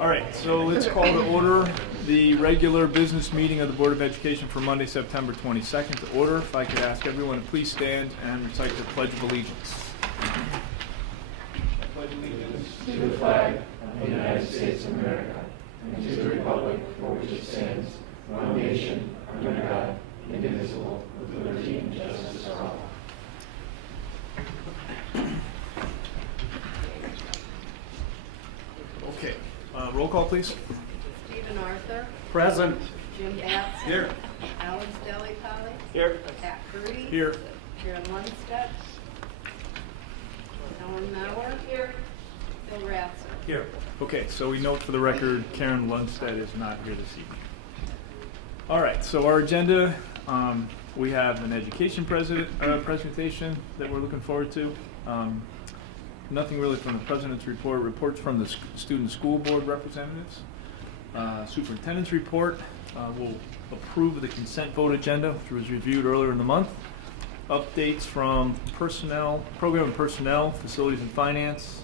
All right, so let's call to order the regular business meeting of the Board of Education for Monday, September 22nd to order. If I could ask everyone to please stand and recite the Pledge of Allegiance. I pledge allegiance to the flag of the United States of America and to the republic for which it stands, one nation, under God, indivisible, with liberty and justice for all. Okay, roll call, please. Stephen Arthur. Present. Jim Batson. Here. Alex Deli-Polly. Here. Pat Purdy. Here. Karen Lundstedt. Ellen Mauer. Here. Bill Ratzer. Here. Okay, so we note for the record Karen Lundstedt is not here this evening. All right, so our agenda, we have an education presentation that we're looking forward to. Nothing really from the President's report. Reports from the student school board representatives. Superintendents report. We'll approve the consent vote agenda, which was reviewed earlier in the month. Updates from personnel, program and personnel, facilities and finance.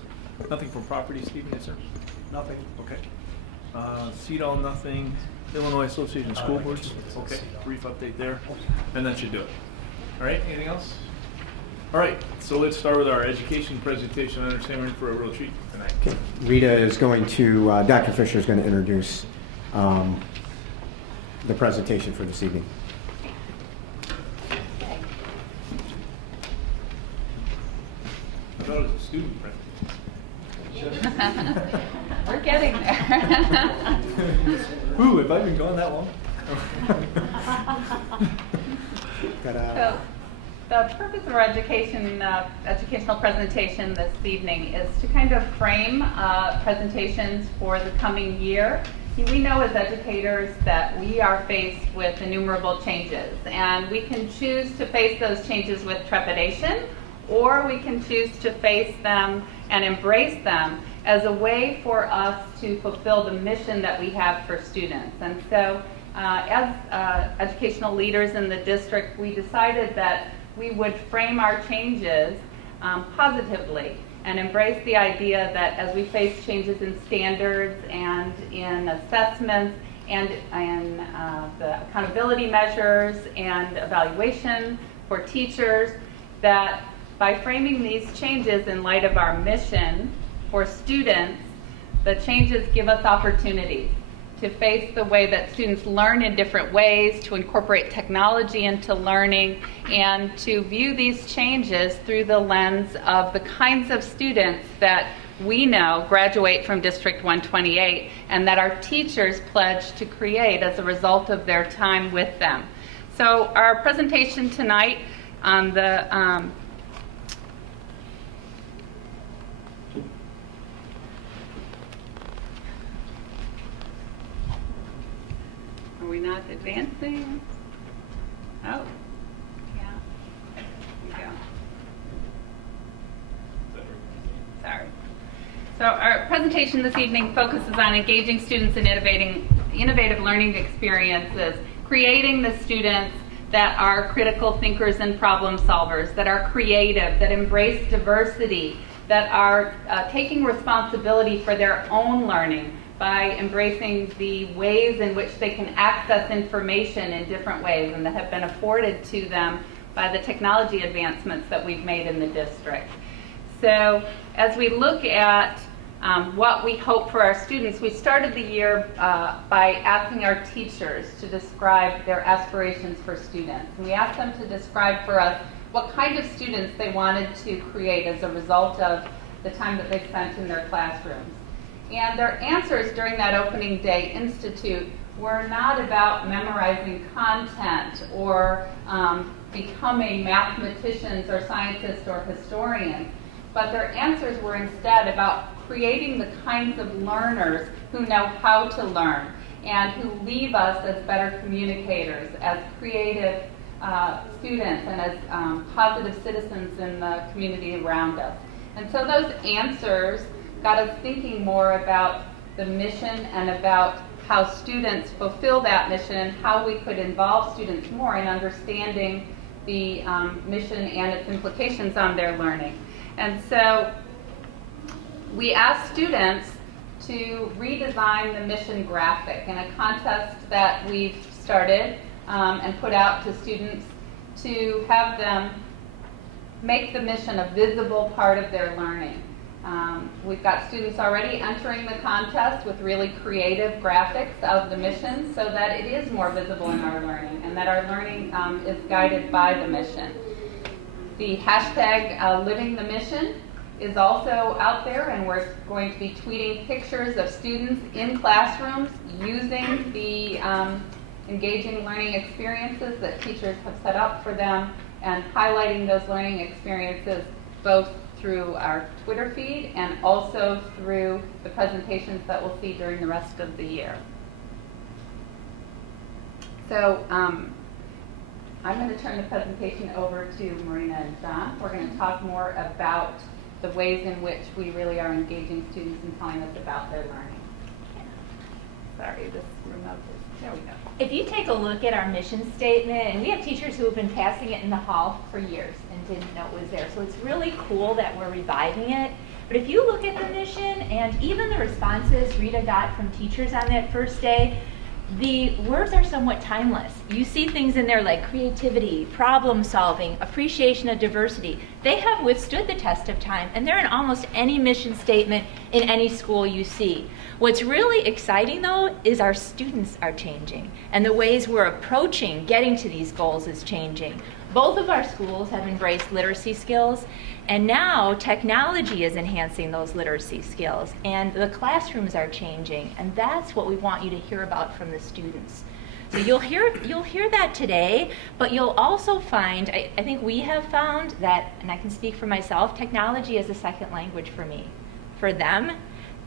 Nothing from property, Stephen, is there? Nothing. Okay. SEDOL, nothing. Illinois Association of School Boards. Okay. Brief update there, and that should do it. All right. Anything else? All right, so let's start with our education presentation. I understand we're in for a real treat tonight. Okay. Rita is going to, Dr. Fisher is going to introduce the presentation for this evening. I thought it was a student presentation. We're getting there. Ooh, have I been gone that long? So, the purpose of our educational presentation this evening is to kind of frame presentations for the coming year. We know as educators that we are faced with innumerable changes, and we can choose to face those changes with trepidation, or we can choose to face them and embrace them as a way for us to fulfill the mission that we have for students. And so as educational leaders in the district, we decided that we would frame our changes positively and embrace the idea that as we face changes in standards and in assessments and in the accountability measures and evaluation for teachers, that by framing these changes in light of our mission for students, the changes give us opportunities to face the way that students learn in different ways, to incorporate technology into learning, and to view these changes through the lens of the kinds of students that we know graduate from District 128 and that our teachers pledge to create as a result of their time with them. So our presentation tonight on the Are we not advancing? Oh, yeah. There we go. Sorry. So our presentation this evening focuses on engaging students in innovative learning experiences, creating the students that are critical thinkers and problem solvers, that are creative, that embrace diversity, that are taking responsibility for their own learning by embracing the ways in which they can access information in different ways and that have been afforded to them by the technology advancements that we've made in the district. So as we look at what we hope for our students, we started the year by asking our teachers to describe their aspirations for students. And we asked them to describe for us what kind of students they wanted to create as a result of the time that they spent in their classrooms. And their answers during that opening day institute were not about memorizing content or becoming mathematicians or scientists or historians, but their answers were instead about creating the kinds of learners who know how to learn and who leave us as better communicators, as creative students, and as positive citizens in the community around us. And so those answers got us thinking more about the mission and about how students fulfill that mission and how we could involve students more in understanding the mission and its implications on their learning. And so we asked students to redesign the mission graphic in a contest that we've started and put out to students to have them make the mission a visible part of their learning. We've got students already entering the contest with really creative graphics of the mission so that it is more visible in our learning and that our learning is guided by the mission. The hashtag Living the Mission is also out there, and we're going to be tweeting pictures of students in classrooms using the engaging learning experiences that teachers have set up for them and highlighting those learning experiences both through our Twitter feed and also through the presentations that we'll see during the rest of the year. So I'm going to turn the presentation over to Marina and John. We're going to talk more about the ways in which we really are engaging students and telling us about their learning. Sorry, this remote is, there we go. If you take a look at our mission statement, and we have teachers who have been passing it in the hall for years and didn't know it was there, so it's really cool that we're reviving it. But if you look at the mission and even the responses Rita got from teachers on that first day, the words are somewhat timeless. You see things in there like creativity, problem solving, appreciation of diversity. They have withstood the test of time, and they're in almost any mission statement in any school you see. What's really exciting though is our students are changing, and the ways we're approaching getting to these goals is changing. Both of our schools have embraced literacy skills, and now technology is enhancing those literacy skills, and the classrooms are changing, and that's what we want you to hear about from the students. So you'll hear that today, but you'll also find, I think we have found that, and I can speak for myself, technology is a second language for me. For them,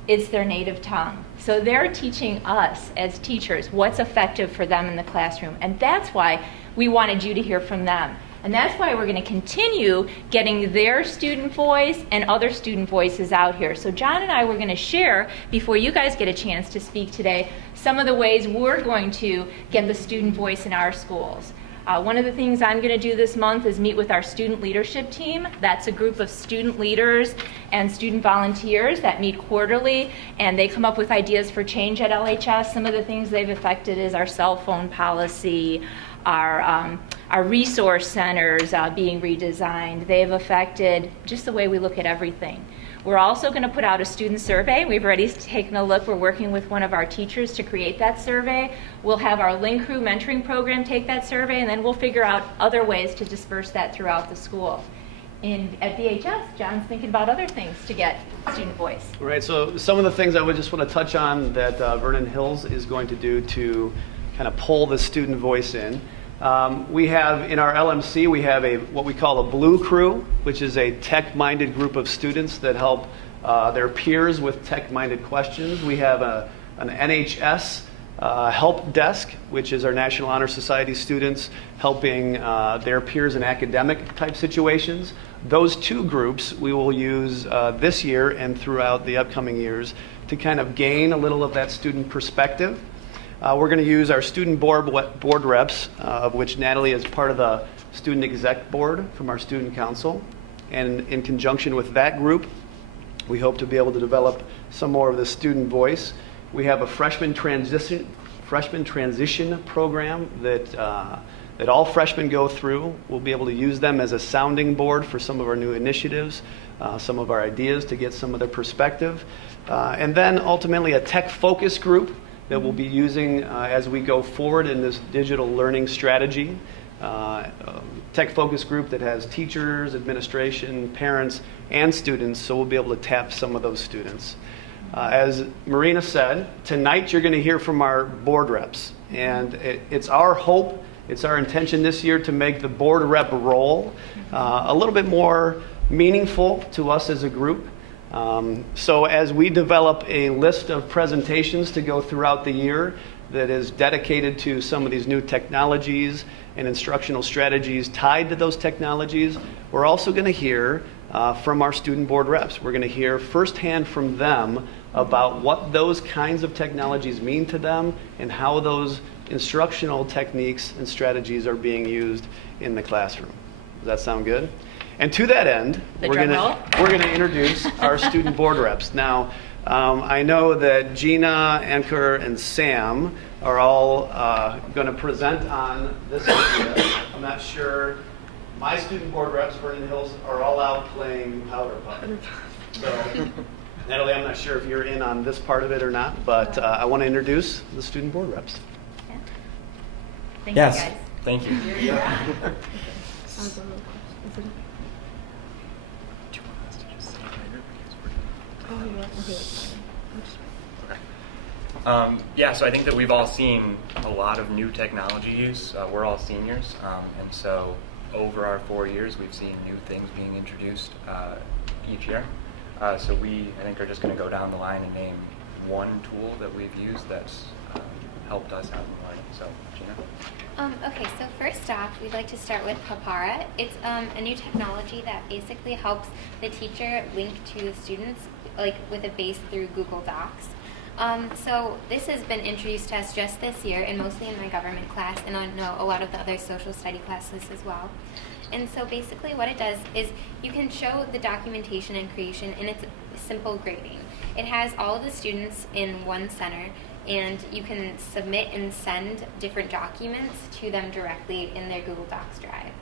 it's their native tongue. So they're teaching us as teachers what's effective for them in the classroom, and that's why we wanted you to hear from them. And that's why we're going to continue getting their student voice and other student voices out here. So John and I were going to share, before you guys get a chance to speak today, some of the ways we're going to get the student voice in our schools. One of the things I'm going to do this month is meet with our student leadership team. That's a group of student leaders and student volunteers that meet quarterly, and they come up with ideas for change at LHS. Some of the things they've affected is our cell phone policy, our resource centers being redesigned. They've affected just the way we look at everything. We're also going to put out a student survey. We've already taken a look. We're working with one of our teachers to create that survey. We'll have our Link Crew mentoring program take that survey, and then we'll figure out other ways to disperse that throughout the school. At VHS, John's thinking about other things to get student voice. Right, so some of the things I would just want to touch on that Vernon Hills is going to do to kind of pull the student voice in. We have in our LMC, we have what we call a Blue Crew, which is a tech-minded group of students that help their peers with tech-minded questions. We have an NHS help desk, which is our National Honor Society students helping their peers in academic type situations. Those two groups we will use this year and throughout the upcoming years to kind of gain a little of that student perspective. We're going to use our student board reps, of which Natalie is part of the student exec board from our student council. And in conjunction with that group, we hope to be able to develop some more of the student voice. We have a freshman transition program that all freshmen go through. We'll be able to use them as a sounding board for some of our new initiatives, some of our ideas to get some of their perspective. And then ultimately a tech focus group that we'll be using as we go forward in this digital learning strategy. Tech focus group that has teachers, administration, parents, and students, so we'll be able to tap some of those students. As Marina said, tonight you're going to hear from our board reps, and it's our hope, it's our intention this year to make the board rep role a little bit more meaningful to us as a group. So as we develop a list of presentations to go throughout the year that is dedicated to some of these new technologies and instructional strategies tied to those technologies, we're also going to hear from our student board reps. We're going to hear firsthand from them about what those kinds of technologies mean to them and how those instructional techniques and strategies are being used in the classroom. Does that sound good? And to that end, we're going to introduce our student board reps. Now, I know that Gina, Ankur, and Sam are all going to present on this idea. I'm not sure. My student board reps, Vernon Hills, are all out playing powder puff. So, Natalie, I'm not sure if you're in on this part of it or not, but I want to introduce the student board reps. Thank Yes. you, guys. Thank you. Yeah, so I think that we've all seen a lot of new technology use. We're all seniors, and so over our 4 years, we've seen new things being introduced each year. So we, I think, are just going to go down the line and name one tool that we've used that's helped us out in learning. So, Gina? Okay, so first off, we'd like to start with Khepera. It's a new technology that basically helps the teacher link to the students, like with a base through Google Docs. So this has been introduced to us just this year, and mostly in my government class, and I know a lot of the other social study classes as well. And so basically what it does is you can show the documentation and creation, and it's simple grading. It has all of the students in one center, and you can submit and send different documents to them directly in their Google Docs drive.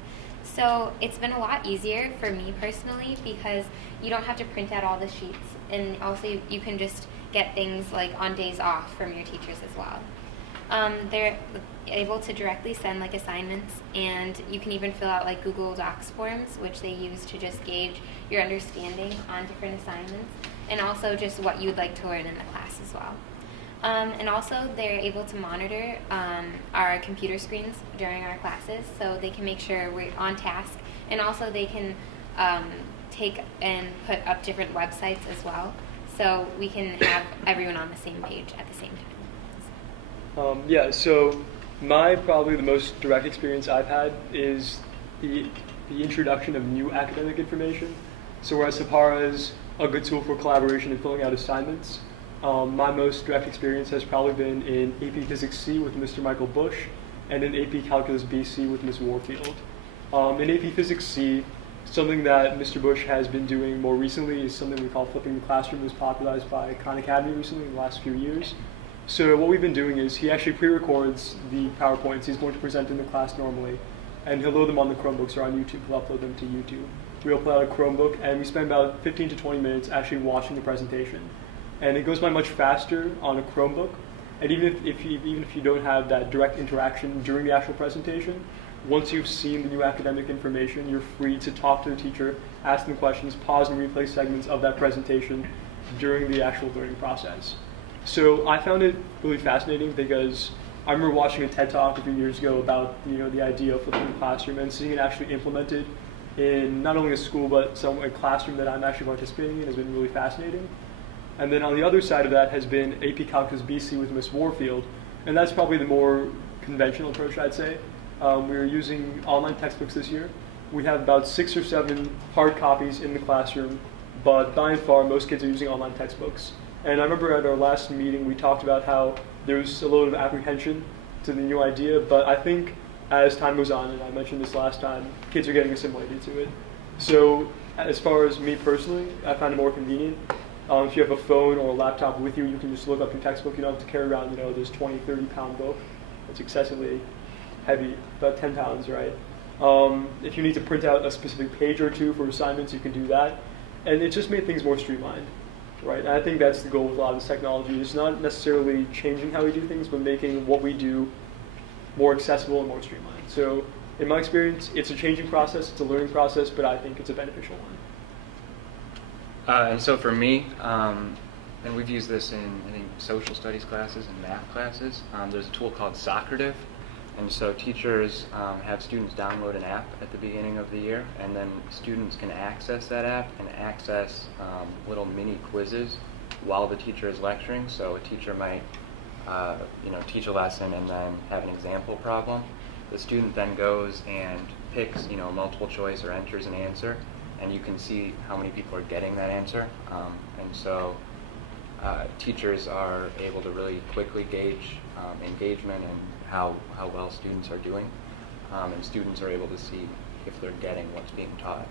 So it's been a lot easier for me personally because you don't have to print out all the sheets, and also you can just get things like on days off from your teachers as well. They're able to directly send like assignments, and you can even fill out like Google Docs forms, which they use to just gauge your understanding on different assignments, and also just what you'd like to learn in the class as well. And also they're able to monitor our computer screens during our classes, so they can make sure we're on task, and also they can take and put up different websites as well, so we can have everyone on the same page at the same time. Yeah, so probably the most direct experience I've had is the introduction of new academic information. So whereas Khepera is a good tool for collaboration and filling out assignments, my most direct experience has probably been in AP Physics C with Mr. Michael Bush, and in AP Calculus BC with Ms. Warfield. In AP Physics C, something that Mr. Bush has been doing more recently is something we call flipping the classroom. It was popularized by Khan Academy recently in the last few years. So what we've been doing is he actually pre-records the PowerPoints he's going to present in the class normally, and he'll load them on the Chromebooks or on YouTube. He'll upload them to YouTube. We'll play out a Chromebook, and we spend about 15 to 20 minutes actually watching the presentation. And it goes by much faster on a Chromebook. And even if you don't have that direct interaction during the actual presentation, once you've seen the new academic information, you're free to talk to the teacher, ask them questions, pause and replay segments of that presentation during the actual learning process. So I found it really fascinating because I remember watching a TED Talk a few years ago about the idea of flipping the classroom, and seeing it actually implemented in not only a school but a classroom that I'm actually participating in has been really fascinating. And then on the other side of that has been AP Calculus BC with Ms. Warfield, and that's probably the more conventional approach, I'd say. We're using online textbooks this year. We have about 6 or 7 hard copies in the classroom, but by and far most kids are using online textbooks. And I remember at our last meeting we talked about how there's a little bit of apprehension to the new idea, but I think as time goes on, and I mentioned this last time, kids are getting assimilated to it. So as far as me personally, I find it more convenient. If you have a phone or a laptop with you, you can just look up your textbook. You don't have to carry around, this 20, 30-pound book. It's excessively heavy, about 10 pounds, right? If you need to print out a specific page or two for assignments, you can do that. And it just made things more streamlined, right? And I think that's the goal with a lot of this technology. It's not necessarily changing how we do things, but making what we do more accessible and more streamlined. So in my experience, it's a changing process, it's a learning process, but I think it's a beneficial one. And so for me, and we've used this in, I think, social studies classes and math classes, there's a tool called Socrative. And so teachers have students download an app at the beginning of the year, and then students can access that app and access little mini quizzes while the teacher is lecturing. So a teacher might teach a lesson and then have an example problem. The student then goes and picks multiple choice or enters an answer, and you can see how many people are getting that answer. And so teachers are able to really quickly gauge engagement and how well students are doing. And students are able to see if they're getting what's being taught.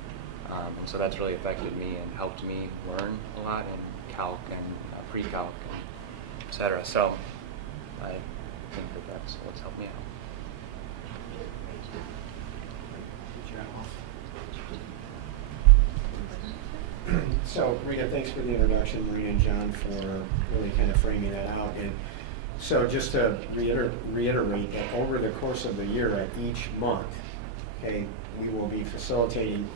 And so that's really affected me and helped me learn a lot in calc and pre-calc, etc. So I think that that's what's helped me out. So, Rita, thanks for the introduction, Maria and John, for really kind of framing that out. And so just to reiterate that over the course of the year, at each month, okay, we will be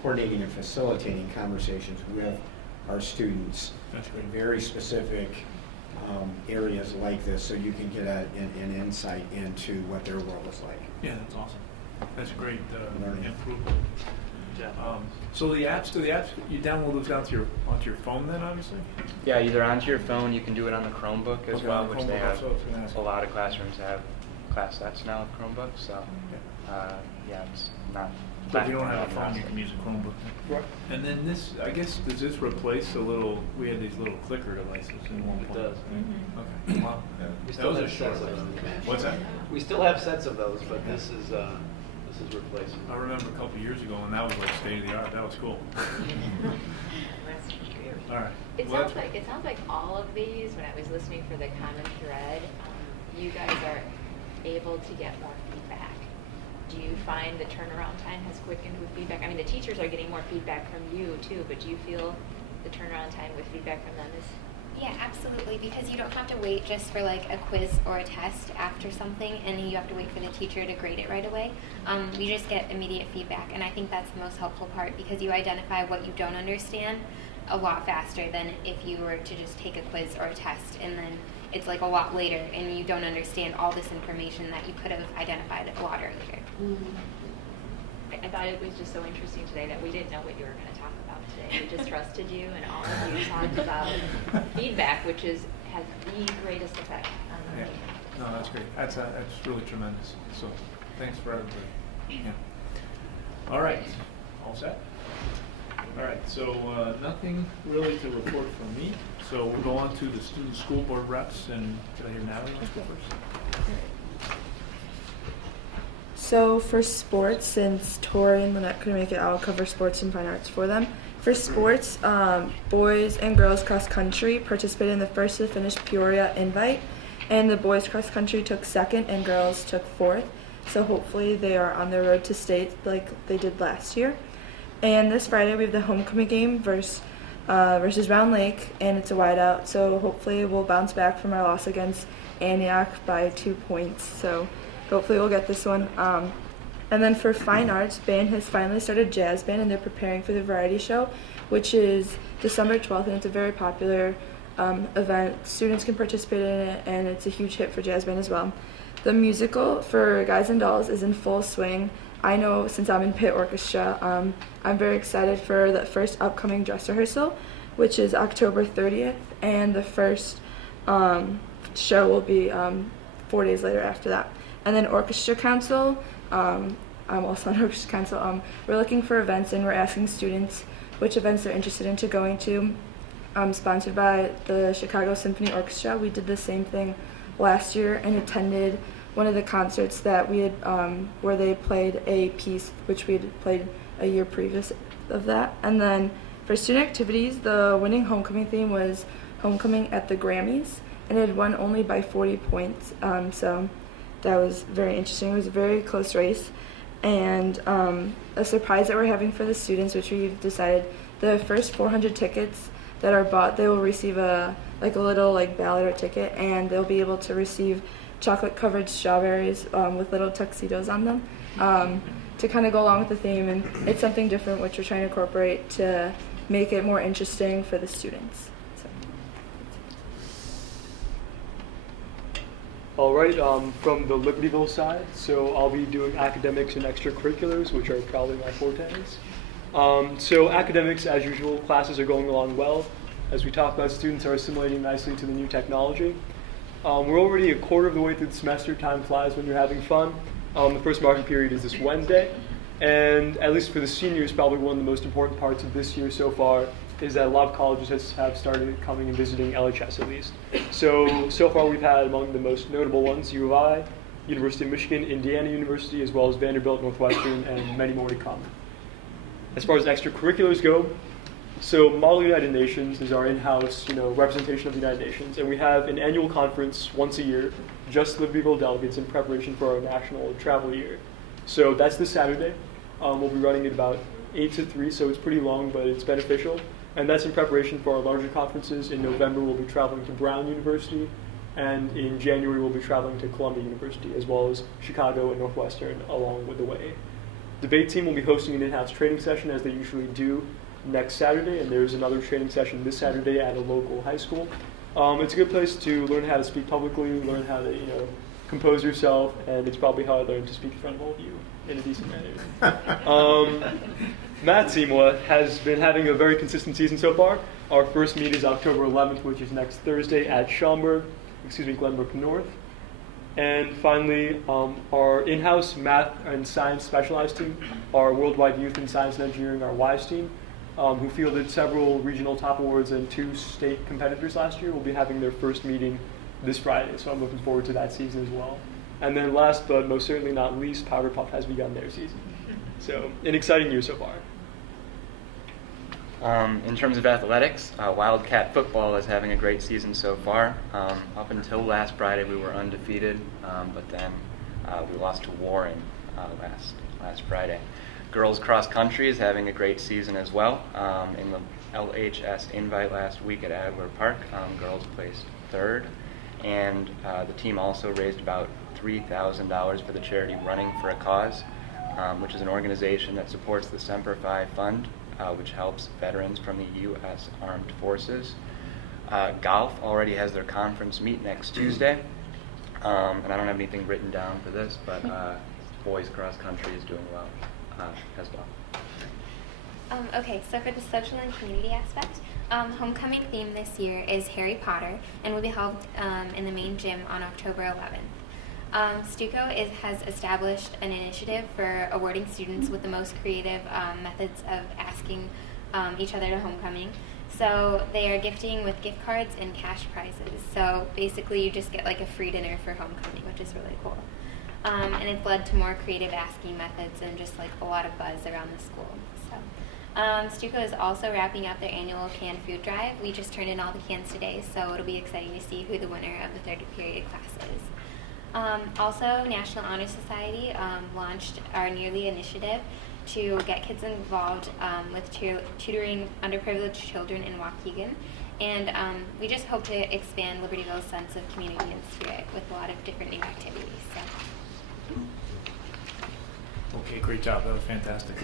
coordinating and facilitating conversations with our students in very specific areas like this, so you can get an insight into what their world is like. Yeah, that's awesome. That's great Learning. improvement. So the apps, you download those onto your phone then, obviously? Yeah, either onto your phone, you can do it on the Chromebook as Okay, well, on the which they Chromebook, have. that's what I was gonna ask. A lot of classrooms have class sets now with Chromebooks, so yeah, it's not. But if you don't have a phone, you can use a Chromebook. Right. And then this, I guess, does this replace we had these little clicker devices in one point? It does. Okay, wow. We still Those have are short. sets of them. What's that? We still have sets of those, but this is replacement. I remember a couple of years ago, and that was like state of the art. That was cool. All right. It Well, sounds like all of these, when I was listening for the common thread, you guys are able to get more feedback. Do you find the turnaround time has quickened with feedback? I mean, the teachers are getting more feedback from you too, but do you feel the turnaround time with feedback from them is? Yeah, absolutely, because you don't have to wait just for like a quiz or a test after something and you have to wait for the teacher to grade it right away. You just get immediate feedback, and I think that's the most helpful part because you identify what you don't understand a lot faster than if you were to just take a quiz or a test and then it's like a lot later and you don't understand all this information that you could have identified a lot earlier. I thought it was just so interesting today that we didn't know what you were going to talk about today. We just trusted you, and all of you talked about feedback, which has the greatest effect on Yeah. learning. No, that's great. That's really tremendous. So thanks for everybody. Yeah. All right. All set? All right. So nothing really to report from me. So we'll go on to the student school board reps, and did I hear Natalie wants to go first? So for sports, since Tori and Lynette couldn't make it, I'll cover sports and fine arts for them. For sports, boys and girls cross country participated in the first to finish Peoria invite, and the boys cross country took second and girls took fourth. So hopefully they are on their road to state like they did last year. And this Friday we have the homecoming game versus Round Lake, and it's a wideout. So hopefully we'll bounce back from our loss against Antioch by 2 points. So hopefully we'll get this one. And then for fine arts, band has finally started jazz band, and they're preparing for the variety show, which is December 12th, and it's a very popular event. Students can participate in it, and it's a huge hit for jazz band as well. The musical for Guys and Dolls is in full swing. I know since I'm in pit orchestra, I'm very excited for the first upcoming dress rehearsal, which is October 30th, and the first show will be 4 days later after that. And then Orchestra Council, I'm also on Orchestra Council, we're looking for events and we're asking students which events they're interested in going to. Sponsored by the Chicago Symphony Orchestra. We did the same thing last year and attended one of the concerts that we had, where they played a piece which we had played a year previous of that. And then for student activities, the winning homecoming theme was Homecoming at the Grammys, and it had won only by 40 points. So that was very interesting. It was a very close race. And a surprise that we're having for the students, which we've decided, the first 400 tickets that are bought, they will receive a little ballot or ticket, and they'll be able to receive chocolate-covered strawberries with little tuxedos on them to kind of go along with the theme. And it's something different, which we're trying to incorporate to make it more interesting for the students. All right, from the Libertyville side, so I'll be doing academics and extracurriculars, which are probably my fortes. So academics, as usual, classes are going along well. As we talked about, students are assimilating nicely to the new technology. We're already a quarter of the way through the semester. Time flies when you're having fun. The first marking period is this Wednesday. And at least for the seniors, probably one of the most important parts of this year so far is that a lot of colleges have started coming and visiting LHS at least. So far we've had among the most notable ones, U of I, University of Michigan, Indiana University, as well as Vanderbilt, Northwestern, and many more to come. As far as extracurriculars go, So Model United Nations is our in-house, representation of the United Nations, and we have an annual conference once a year, just Libertyville delegates in preparation for our national travel year. So that's this Saturday. We'll be running it about 8 to 3, so it's pretty long, but it's beneficial. And that's in preparation for our larger conferences. In November, we'll be traveling to Brown University, and in January, we'll be traveling to Columbia University, as well as Chicago and Northwestern along with the way. Debate team will be hosting an in-house training session, as they usually do, next Saturday, and there's another training session this Saturday at a local high school. It's a good place to learn how to speak publicly, learn how to, compose yourself, and it's probably how I learned to speak in front of all of you in a decent manner. Math team has been having a very consistent season so far. Our first meet is October 11th, which is next Thursday at Glenbrook North. And finally, our in-house math and science specialized team, our Worldwide Youth in Science and Engineering, our WISE team, who fielded several regional top awards and 2 state competitors last year, will be having their first meeting this Friday, so I'm looking forward to that season as well. And then last but most certainly not least, Powder Puff has begun their season. So an exciting year so far. In terms of athletics, Wildcat football is having a great season so far. Up until last Friday, we were undefeated, but then we lost to Warren last Friday. Girls cross country is having a great season as well. In the LHS invite last week at Adler Park, girls placed 3rd, and the team also raised about $3,000 for the charity Running for a Cause, which is an organization that supports the Semper Fi Fund, which helps veterans from the U.S. Armed Forces. Golf already has their conference meet next Tuesday, and I don't have anything written down for this, but boys cross country is doing well as well. Okay, so for the social and community aspect, homecoming theme this year is Harry Potter and will be held in the main gym on October 11th. Stuco has established an initiative for awarding students with the most creative methods of asking each other to homecoming. So they are gifting with gift cards and cash prizes. So basically you just get like a free dinner for homecoming, which is really cool. And it's led to more creative asking methods and just like a lot of buzz around the school. So Stuco is also wrapping up their annual canned food drive. We just turned in all the cans today, so it'll be exciting to see who the winner of the 3rd period class is. Also, National Honor Society launched our Nearly initiative to get kids involved with tutoring underprivileged children in Waukegan. And we just hope to expand Libertyville's sense of community and spirit with a lot of different new activities. So. Okay, great job. That was fantastic.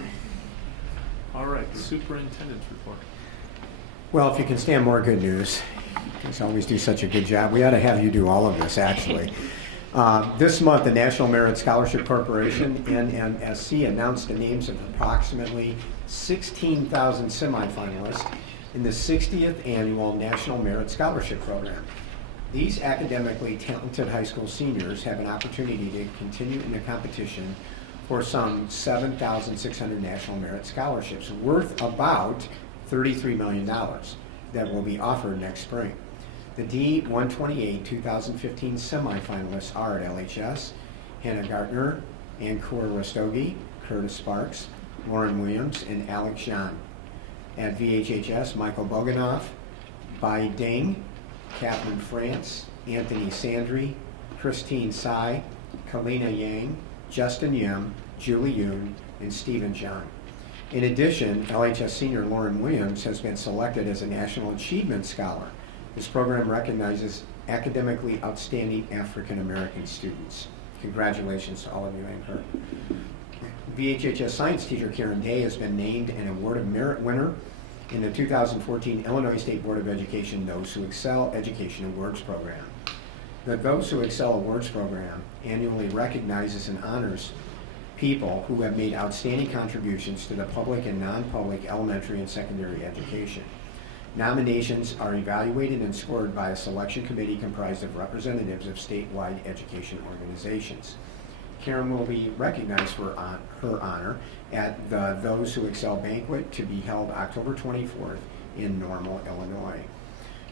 All right, the superintendent's report. Well, if you can stand more good news, you guys always do such a good job. We ought to have you do all of this, actually. This month, the National Merit Scholarship Corporation, NMSC, announced the names of approximately 16,000 semifinalists in the 60th Annual National Merit Scholarship Program. These academically talented high school seniors have an opportunity to continue in the competition for some 7,600 National Merit Scholarships worth about $33 million that will be offered next spring. The D128 2015 semifinalists are at LHS, Hannah Gartner, Ann Cora Rastogi, Curtis Sparks, Lauren Williams, and Alex Jean. At VHHS, Michael Boganoff, Bai Ding, Catherine France, Anthony Sandry, Christine Tsai, Kalina Yang, Justin Yim, Julie Yoon, and Stephen John. In addition, LHS senior Lauren Williams has been selected as a National Achievement Scholar. This program recognizes academically outstanding African American students. Congratulations to all of you and her. VHHS science teacher Karen Day has been named an Award of Merit winner in the 2014 Illinois State Board of Education Those Who Excel Education Awards Program. The Those Who Excel Awards Program annually recognizes and honors people who have made outstanding contributions to the public and non-public elementary and secondary education. Nominations are evaluated and scored by a selection committee comprised of representatives of statewide education organizations. Karen will be recognized for her honor at the Those Who Excel banquet to be held October 24th in Normal, Illinois.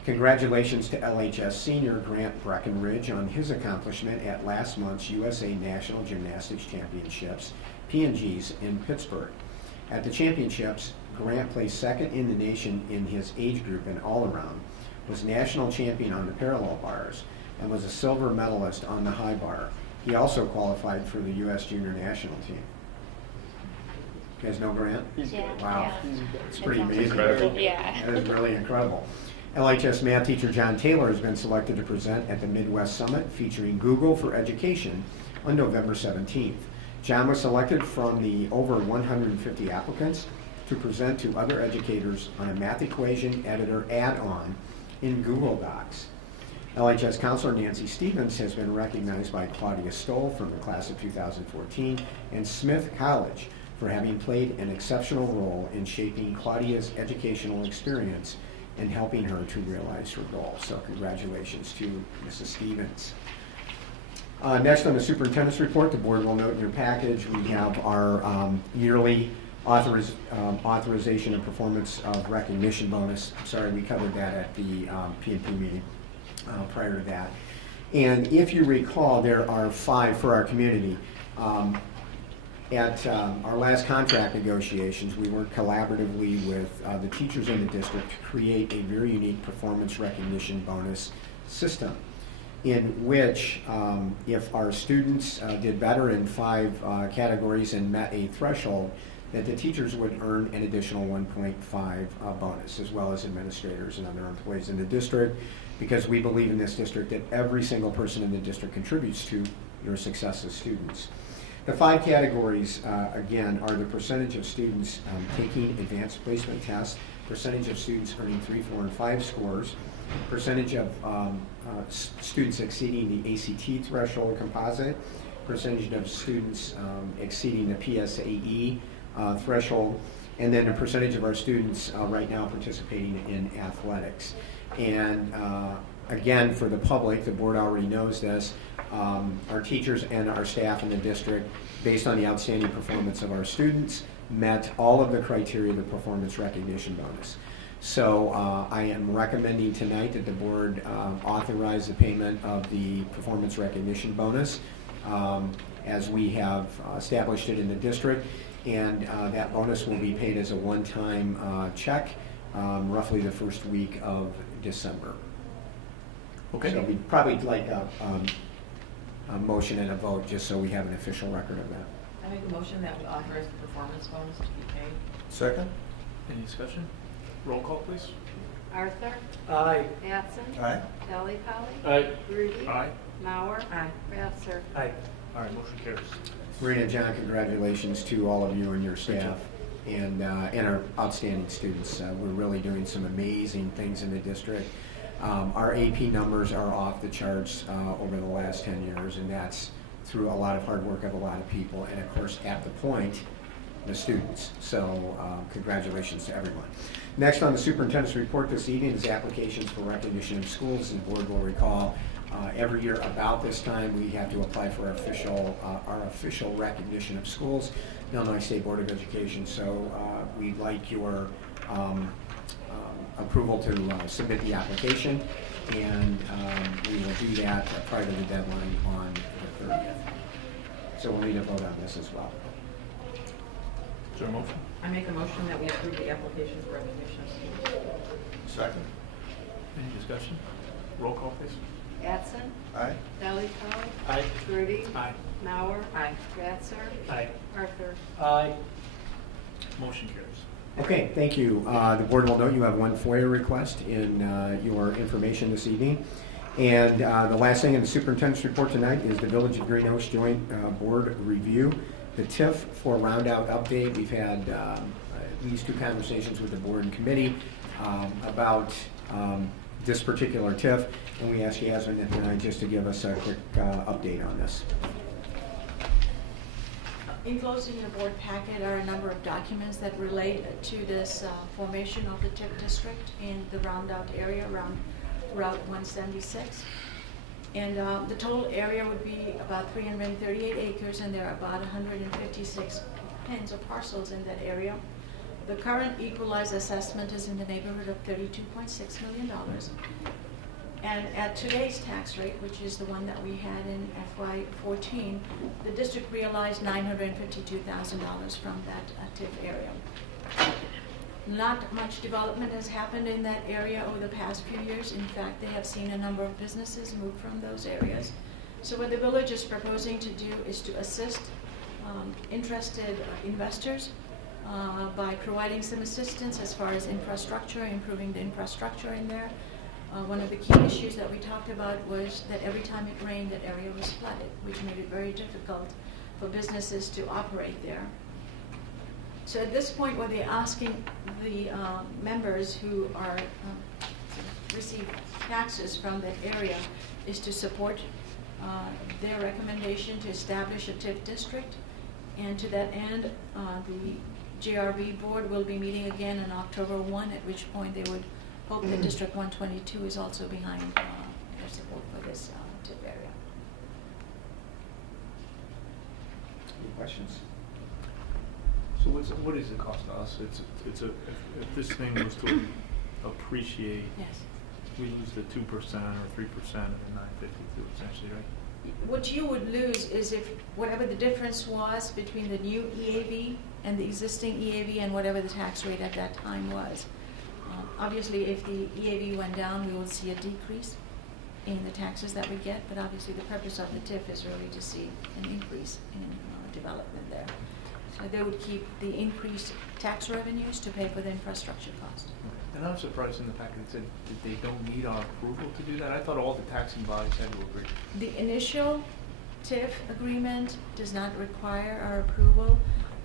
Congratulations to LHS senior Grant Breckenridge on his accomplishment at last month's USA National Gymnastics Championships, P&Gs, in Pittsburgh. At the championships, Grant placed second in the nation in his age group and all around, was national champion on the parallel bars, and was a silver medalist on the high bar. He also qualified for the U.S. Junior National Team. You guys know Grant? Yeah. Wow. Yeah. It's pretty That's amazing. incredible. Yeah. That is really incredible. LHS math teacher John Taylor has been selected to present at the Midwest Summit featuring Google for Education on November 17th. John was selected from the over 150 applicants to present to other educators on a math equation editor add-on in Google Docs. LHS counselor Nancy Stevens has been recognized by Claudia Stoll from the class of 2014 and Smith College for having played an exceptional role in shaping Claudia's educational experience and helping her to realize her goal. So congratulations to Mrs. Stevens. Next on the superintendent's report, the board will note in your package, we have our yearly authorization and performance of recognition bonus. Sorry, we covered that at the P&P meeting prior to that. And if you recall, there are 5 for our community. At our last contract negotiations, we worked collaboratively with the teachers in the district to create a very unique performance recognition bonus system in which if our students did better in 5 categories and met a threshold, that the teachers would earn an additional 1.5 bonus, as well as administrators and other employees in the district, because we believe in this district that every single person in the district contributes to your success as students. The 5 categories, again, are the percentage of students taking advanced placement tests, percentage of students earning 3, 4, and 5 scores, percentage of students exceeding the ACT threshold composite, percentage of students exceeding the PSAE threshold, and then a percentage of our students right now participating in athletics. And again, for the public, the board already knows this, our teachers and our staff in the district, based on the outstanding performance of our students, met all of the criteria of the performance recognition bonus. So I am recommending tonight that the board authorize the payment of the performance recognition bonus as we have established it in the district, and that bonus will be paid as a one-time check roughly the first week of December. Okay. So we'd probably like a motion and a vote just so we have an official record of that. I make a motion that we authorize the performance bonus to be paid. Second? Any discussion? Roll call, please. Arthur. Aye. Batson. Aye. Delli Polly. Aye. Rudy. Aye. Mauer. Aye. Ratzer. Aye. All right, motion carries. Marina and John, congratulations to all of you and your staff and our outstanding students. We're really doing some amazing things in the district. Our AP numbers are off the charts over the last 10 years, and that's through a lot of hard work of a lot of people, and of course, at the point, the students. So congratulations to everyone. Next on the superintendent's report this evening is applications for recognition of schools. As the board will recall, every year about this time we have to apply for our official recognition of schools, Illinois State Board of Education. So we'd like your approval to submit the application, and we will do that prior to the deadline on the 30th. So we'll need a vote on this as well. Is there a motion? I make a motion that we approve the application for recognition of schools. Second? Any discussion? Roll call, please. Batson. Aye. Delli Polly. Aye. Rudy. Aye. Mauer. Aye. Ratzer. Aye. Arthur. Aye. Motion carries. Okay, thank you. The board will note you have one FOIA request in your information this evening. And the last thing in the superintendent's report tonight is the Village of Green Oaks Joint Board Review. The TIF for round-out update, we've had at least 2 conversations with the board and committee about this particular TIF, and we asked Yasmin and tonight just to give us a quick update on this. Enclosed in your board packet are a number of documents that relate to this formation of the TIF district in the round-out area around Route 176. And the total area would be about 338 acres, and there are about 156 pins or parcels in that area. The current equalized assessment is in the neighborhood of $32.6 million. And at today's tax rate, which is the one that we had in FY14, the district realized $952,000 from that TIF area. Not much development has happened in that area over the past few years. In fact, they have seen a number of businesses move from those areas. So what the village is proposing to do is to assist interested investors by providing some assistance as far as infrastructure, improving the infrastructure in there. One of the key issues that we talked about was that every time it rained, that area was flooded, which made it very difficult for businesses to operate there. So at this point, what they're asking the members who are receive taxes from that area is to support their recommendation to establish a TIF district. And to that end, the JRB board will be meeting again on October 1, at which point they would hope that District 122 is also behind their support for this TIF area. Any questions? So what is the cost to us? If this thing was to appreciate, Yes. we lose the 2% or 3% of the 952 essentially, right? What you would lose is if whatever the difference was between the new EAV and the existing EAV and whatever the tax rate at that time was. Obviously, if the EAV went down, we will see a decrease in the taxes that we get, but obviously the purpose of the TIF is really to see an increase in development there. So they would keep the increased tax revenues to pay for the infrastructure cost. And I'm surprised in the fact that it said that they don't need our approval to do that. I thought all the taxing bodies had to agree. The initial TIF agreement does not require our approval.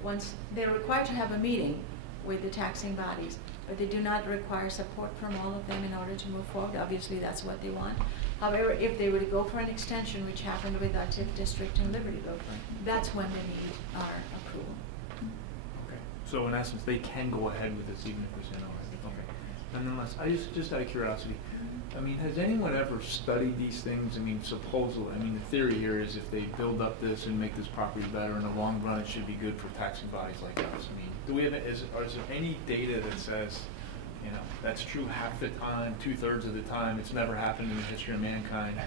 Once they're required to have a meeting with the taxing bodies, but they do not require support from all of them in order to move forward. Obviously, that's what they want. However, if they were to go for an extension, which happened with our TIF district in Liberty, that's when they need our approval. Okay. So in essence, they can go ahead with this even if we say no. Right? Okay. Nonetheless, I just out of curiosity, I mean, has anyone ever studied these things? I mean, supposedly, I mean, the theory here is if they build up this and make this property better in the long run, it should be good for taxing bodies like us. I mean, do we have, is there any data that says, you know, that's true half the time, 2/3 of the time, it's never happened in the history of mankind?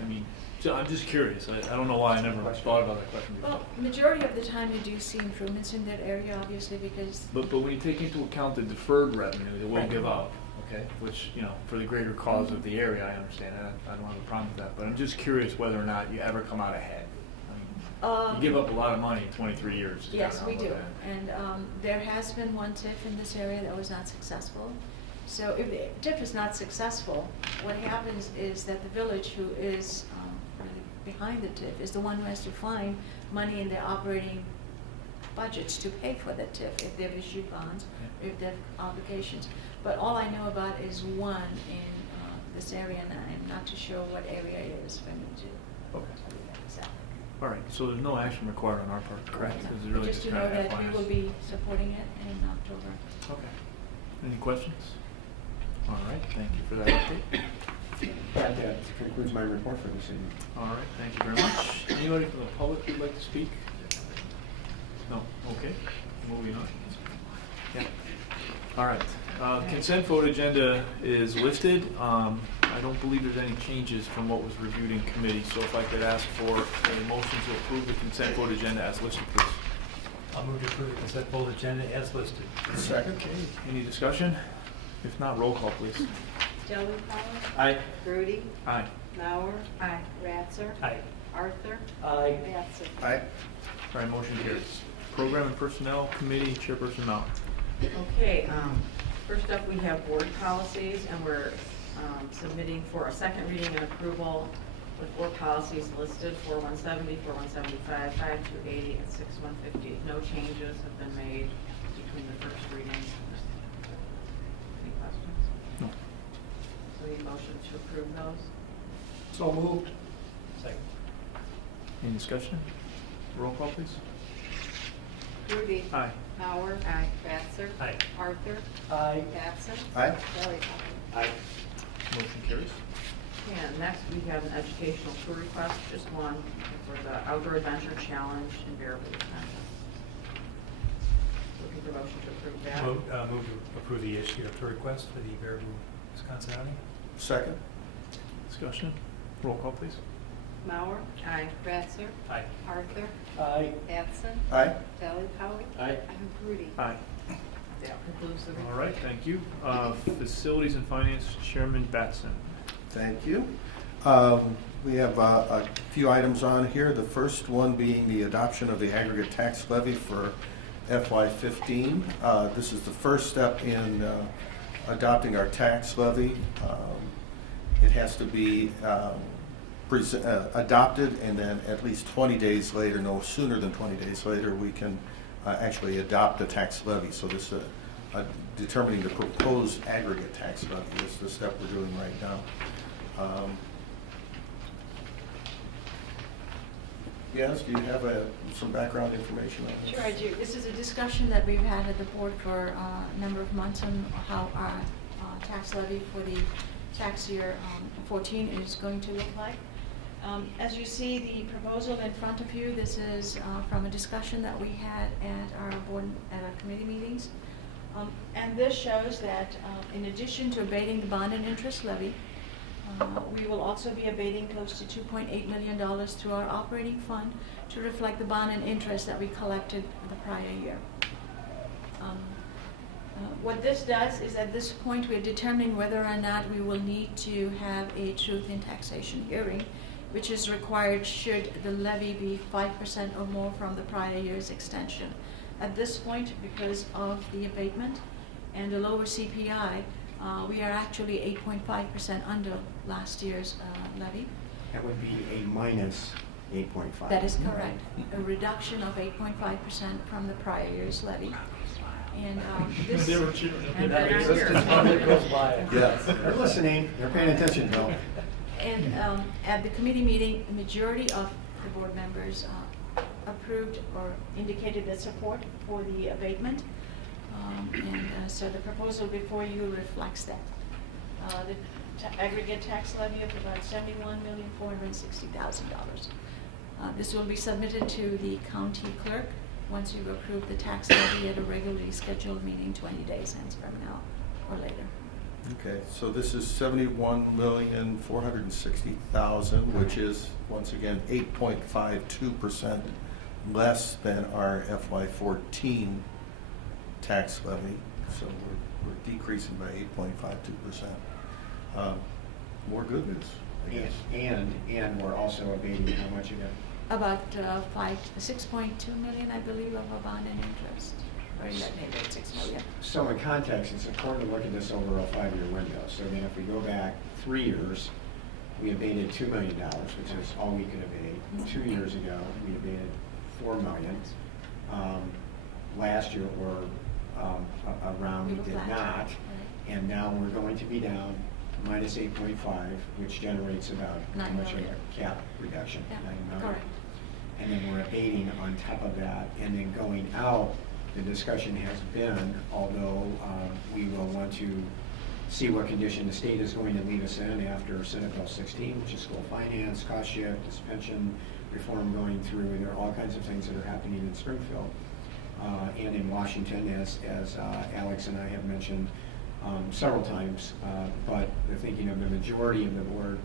I mean, so I'm just curious. I don't know why I never thought about that question before. Well, majority of the time you do see improvements in that area, obviously, because... But when you take into account the deferred revenue that we'll Right. give up, okay, which, you know, for the greater cause of the area, I understand that. I don't have a problem with that. But I'm just curious whether or not you ever come out ahead. I mean, you give up a lot of money in 23 years. Yes, we do. And there has been one TIF in this area that was not successful. So if the TIF is not successful, what happens is that the village, who is really behind the TIF, is the one who has to find money in their operating budgets to pay for the TIF if they've issued bonds, or if they have obligations. But all I know about is one in this area, and I'm not too sure what area it is for me to Okay. tell you that exactly. All right, so there's no action required on our part, correct? No. This is really Just to kind know of that FYI. we will be supporting it in October. Okay. Any questions? All right, thank you for that update. That concludes my report for this evening. All right, thank you very much. Anybody from the public who'd like to speak? No? Okay, moving on. Yeah. All right, consent vote agenda is listed. I don't believe there's any changes from what was reviewed in committee, so if I could ask for a motion to approve the consent vote agenda as listed, please. I'll move to approve the consent vote agenda as listed. Second. Okay, any discussion? If not, roll call, please. Jelly Aye. Grudy, Aye. Mauer. Aye. Ratzer. Aye. Arthur. Aye. Batson. Aye. All right, motion carries. Program and Personnel Committee, Chairperson Mauer. Okay, first up we have board policies, and we're submitting for a second reading and approval with 4 policies listed, 4170, 4175, 5280, and 6150. No changes have been made between the first readings. Any questions? No. So the motion to approve those? So moved. Second. Any discussion? Roll call, please. Grudy. Aye. Mauer. Aye. Ratzer. Aye. Arthur. Aye. Batson. Aye. Jelly Aye. Motion carries. And next we have an educational tour request, just one, for the Outdoor Adventure Challenge in Bearwood, Wisconsin. Looking for motion to approve that. Move to approve the issue of tour request for the Bearwood, Wisconsin outing. Second. Discussion? Roll call, please. Mauer. Aye. Ratzer. Aye. Arthur. Aye. Batson. Aye. Jelly Aye. and Grudy. Aye. That concludes the report. All right, thank you. Facilities and Finance Chairman Batson. Thank you. We have a few items on here. The first one being the adoption of the aggregate tax levy for FY15. This is the first step in adopting our tax levy. It has to be adopted, and then at least 20 days later, no sooner than 20 days later, we can actually adopt the tax levy. So this determining the proposed aggregate tax levy is the step we're doing right now. Yes, do you have some background information on this? Sure, I do. This is a discussion that we've had at the board for a number of months on how our tax levy for the tax year 14 is going to look like. As you see the proposal in front of you, this is from a discussion that we had at our committee meetings. And this shows that in addition to abating the bond and interest levy, we will also be abating close to $2.8 million through our operating fund to reflect the bond and interest that we collected the prior year. What this does is at this point we're determining whether or not we will need to have a truth in taxation hearing, which is required should the levy be 5% or more from the prior year's extension. At this point, because of the abatement and the lower CPI, we are actually 8.5% under last year's levy. That would be a minus 8.5. That is correct. A reduction of 8.5% from the prior year's levy. And this... And they're not here. Yes. They're listening. They're paying attention, Bill. And at the committee meeting, the majority of the board members approved or indicated their support for the abatement. So the proposal before you reflects that. The aggregate tax levy of about $71,460,000. This will be submitted to the county clerk once you approve the tax levy at a regularly scheduled meeting 20 days hence from now or later. Okay, so this is $71,460,000, which is once again 8.52% less than our FY14 tax levy. So we're decreasing by 8.52%. More good news, I guess. And we're also abating how much again? About 6.2 million, I believe, of a bond and interest. Or in that neighborhood, 6 million. So in context, it's important to look at this over a 5-year window. So then if we go back 3 years, we abated $2 million, which is all we could abate. 2 years ago, we abated $4 million. Last year, around we did not. And now we're going to be down minus 8.5, which generates about how much of a cap reduction? Yeah, 9 million. correct. And then we're abating on top of that. And then going out, the discussion has been, although we will want to see what condition the state is going to leave us in after Senate Bill 16, which is school finance, cost shift, suspension, reform going through. There are all kinds of things that are happening in Springfield and in Washington, as Alex and I have mentioned several times. But the thinking of the majority of the board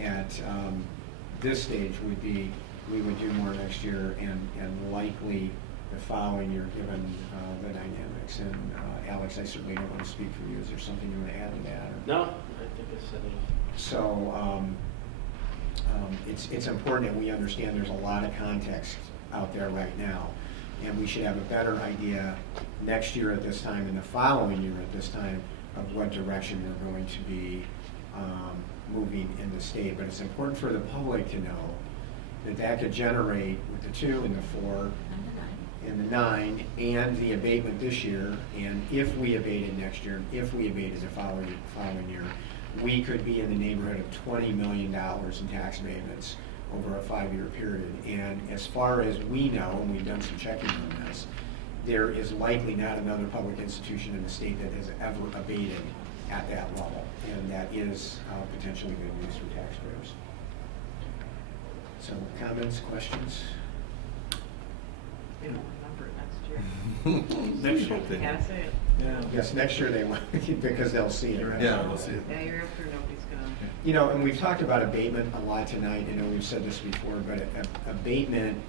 at this stage would be we would do more next year and likely the following year, given the dynamics. And Alex, I certainly don't want to speak for you. Is there something you want to add to that? No, I think I said it. So it's important that we understand there's a lot of context out there right now, and we should have a better idea next year at this time and the following year at this time of what direction we're going to be moving in the state. But it's important for the public to know that could generate with the 2 and the 4 and the 9 and the abatement this year, and if we abated next year, if we abated the following year, we could be in the neighborhood of $20 million in tax abatements over a 5-year period. And as far as we know, and we've done some checking on this, there is likely not another public institution in the state that has ever abated at that level, and that is potentially good news for taxpayers. So comments, questions? They don't remember it next year. Next year. You gotta say it. Yeah. Yes, next year they will, because they'll see it. Right? Yeah, they'll see it. Yeah, year after nobody's gonna. You know, and we've talked about abatement a lot tonight. I know we've said this before, but abatement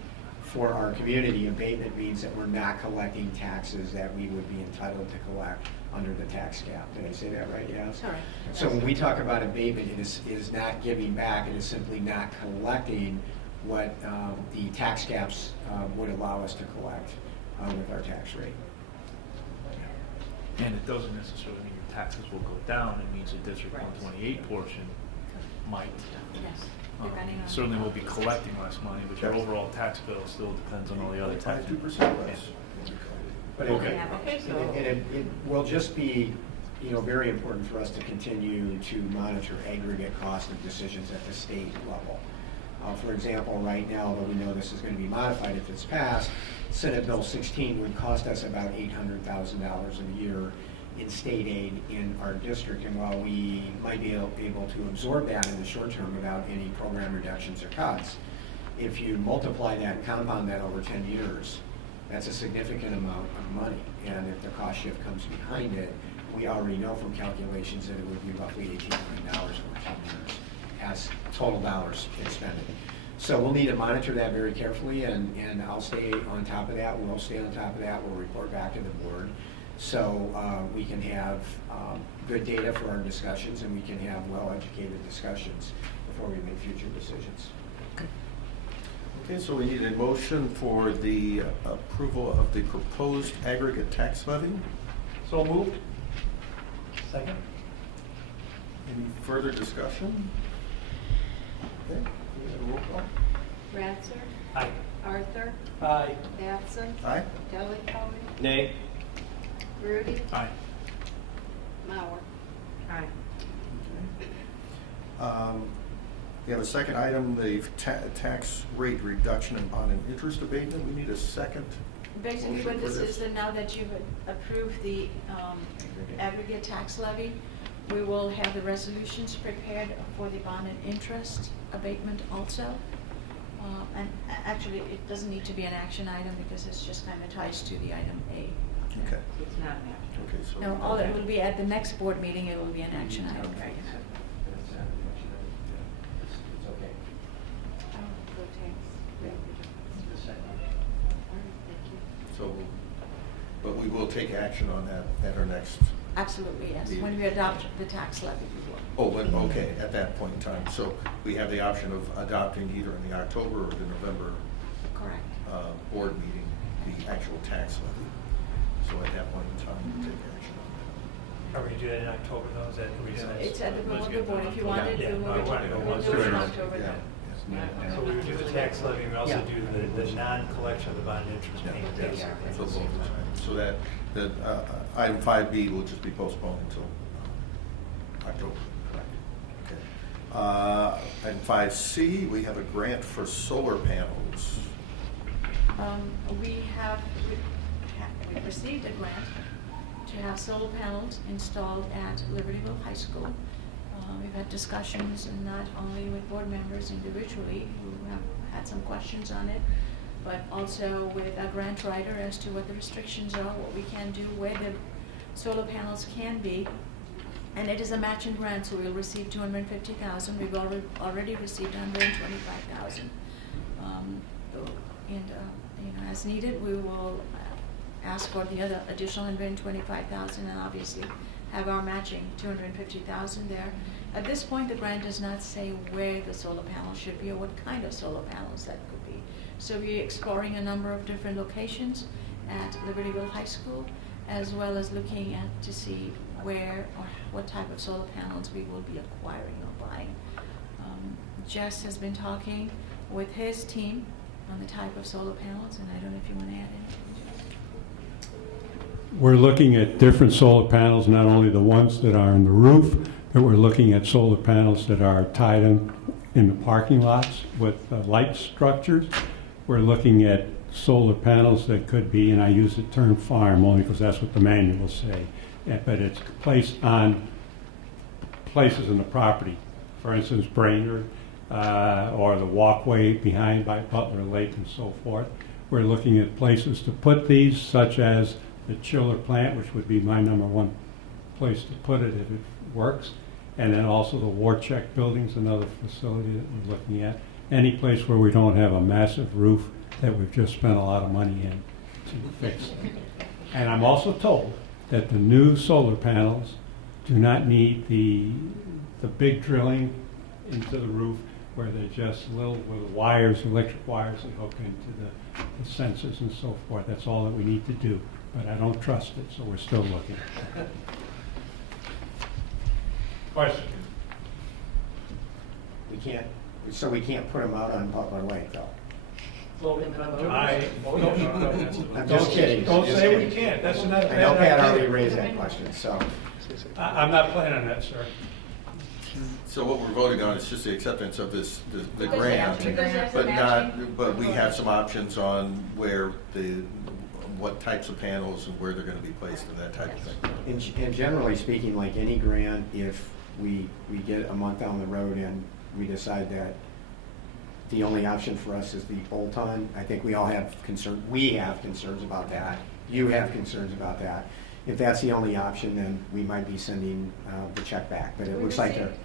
for our community, abatement means that we're not collecting taxes that we would be entitled to collect under the tax cap. Did I say that right? Yes? Correct. So when we talk about abatement, it is not giving back, it is simply not collecting what the tax caps would allow us to collect with our tax rate. And it doesn't necessarily mean your taxes will go down. It means the District 128 portion might. Yes, depending on. Certainly we'll be collecting less money, but your overall tax bill still depends on all the other taxes. 2% less. But Okay. it will just be, very important for us to continue to monitor aggregate cost of decisions at the state level. For example, right now, though we know this is going to be modified if it's passed, Senate Bill 16 would cost us about $800,000 a year in state aid in our district. And while we might be able to absorb that in the short term without any program reductions or cuts, if you multiply that and compound that over 10 years, that's a significant amount of money. And if the cost shift comes behind it, we already know from calculations that it would be roughly $18 million over 10 years as total dollars expended. So we'll need to monitor that very carefully, and I'll stay on top of that. We'll stay on top of that. We'll report back to the board so we can have good data for our discussions, and we can have well-educated discussions before we make future decisions. Okay, so we need a motion for the approval of the proposed aggregate tax levy. So moved. Second. Any further discussion? Okay, we have a roll call. Ratzer. Aye. Arthur. Aye. Batson. Aye. Dellicoe. Nay. Rudy. Aye. Mauer. Aye. We have a second item, the tax rate reduction and bond and interest abatement. We need a second. Basically, motion what for this is, that now that you've approved the aggregate tax levy, we will have the resolutions prepared for the bond and interest abatement also. And actually, it doesn't need to be an action item because it's just kind of ties to the item A. Okay. It's not an action. Okay, so. No, all it will be at the next board meeting, it will be an action item. Okay. It's okay. Go tax. So, but we will take action on that at our next. Absolutely, yes, when we adopt the tax levy. Oh, okay, at that point in time. So we have the option of adopting either in the October or the November Correct. Board meeting, the actual tax levy. So at that point in time, we'll take action on Are we doing it in October though? Is that what we said? It's at the will of the board, if you want it, Yeah, we'll no, I want to go we'll once. do it in Sure. October that. then. Yeah. So we would do the tax levy, and we also do the non-collection of the bond interest Yeah, payment. yes. basically. So both times. So that item 5B will just be postponed until October. Correct. Okay. Item 5C, we have a grant for solar panels. We received a grant to have solar panels installed at Libertyville High School. We've had discussions, and not only with board members individually who have had some questions on it, but also with a grant writer as to what the restrictions are, what we can do, where the solar panels can be. And it is a matching grant, so we'll receive $250,000. We've already received $125,000. As needed, we will ask for the other additional $125,000, and obviously have our matching $250,000 there. At this point, the grant does not say where the solar panels should be or what kind of solar panels that could be. So we're exploring a number of different locations at Libertyville High School, as well as looking at to see where or what type of solar panels we will be acquiring or buying. Jess has been talking with his team on the type of solar panels, and I don't know if you want to add anything. We're looking at different solar panels, not only the ones that are on the roof, but we're looking at solar panels that are tied in the parking lots with light structures. We're looking at solar panels that could be, and I use the term farm only because that's what the manuals say, but it's placed on places in the property. For instance, Brainerd, or the walkway behind by Butler Lake and so forth. We're looking at places to put these, such as the chiller plant, which would be my number one place to put it if it works. And then also the war check building's another facility that we're looking at. Any place where we don't have a massive roof that we've just spent a lot of money in to fix. And I'm also told that the new solar panels do not need the big drilling into the roof, where they're just little with wires, electric wires that hook into the sensors and so forth. That's all that we need to do. But I don't trust it, so we're still looking. Question? We can't put them out on Butler Lake, though. I'm just kidding. Don't Just say kidding. we can't. That's not a I know bad Pat idea. already raised that question, so. I'm not planning on that, sir. So what we're voting on is just the acceptance of the Because grant, there's but a not, matching but we have some options on what types of panels and where they're gonna be placed and that type of thing. And generally speaking, like any grant, if we get a month down the road and we decide that the only option for us is the bolt-on, I think we all have concern. We have concerns about that. You have concerns about that. If that's the only option, then we might be sending the check back. But it looks like there's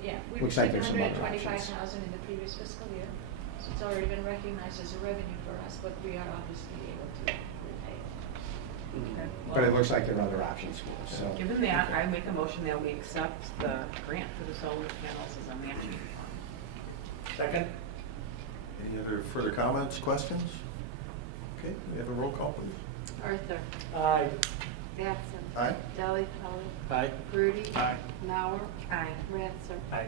some other options. $125,000 in the previous fiscal year, so it's already been recognized as a revenue for us, but we are obviously able to repay. But it looks like there are other options for us. So. Given that, I make a motion that we accept the grant for the solar panels as a matching fund. Second? Any other further comments, questions? Okay, we have a roll call, please. Arthur. Aye. Batson. Aye. Delli Polly. Aye. Grudy. Aye. Mauer. Aye. Ratzer. Aye.